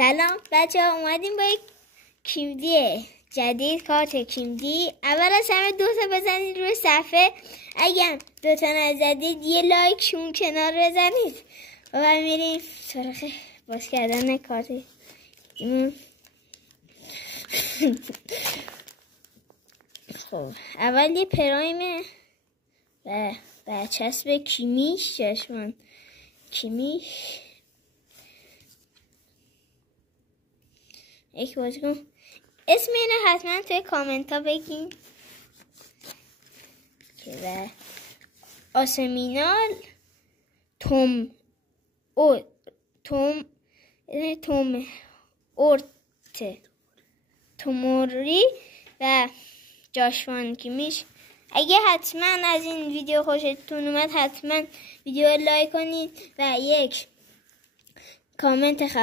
سلام بچه ها، اومدیم با یک کیمدی جدید، کارت کیمدی. اول از همه 2 تا بزنید روی صفحه. اگر 2 تا نزدید یه لایک اون کنار بزنید و میریم سراغ باز کردن کارت. خب اول یه پرایم و برچسب کیمیش چشمان کیمیش یک بازیکن. اسم اینو حتما توی کامنت ها بگین که آسمینال توموری و جاشوان کیمیش. اگه حتما از این ویدیو خوشتون اومد حتما ویدیو لایک کنید و یک کامنت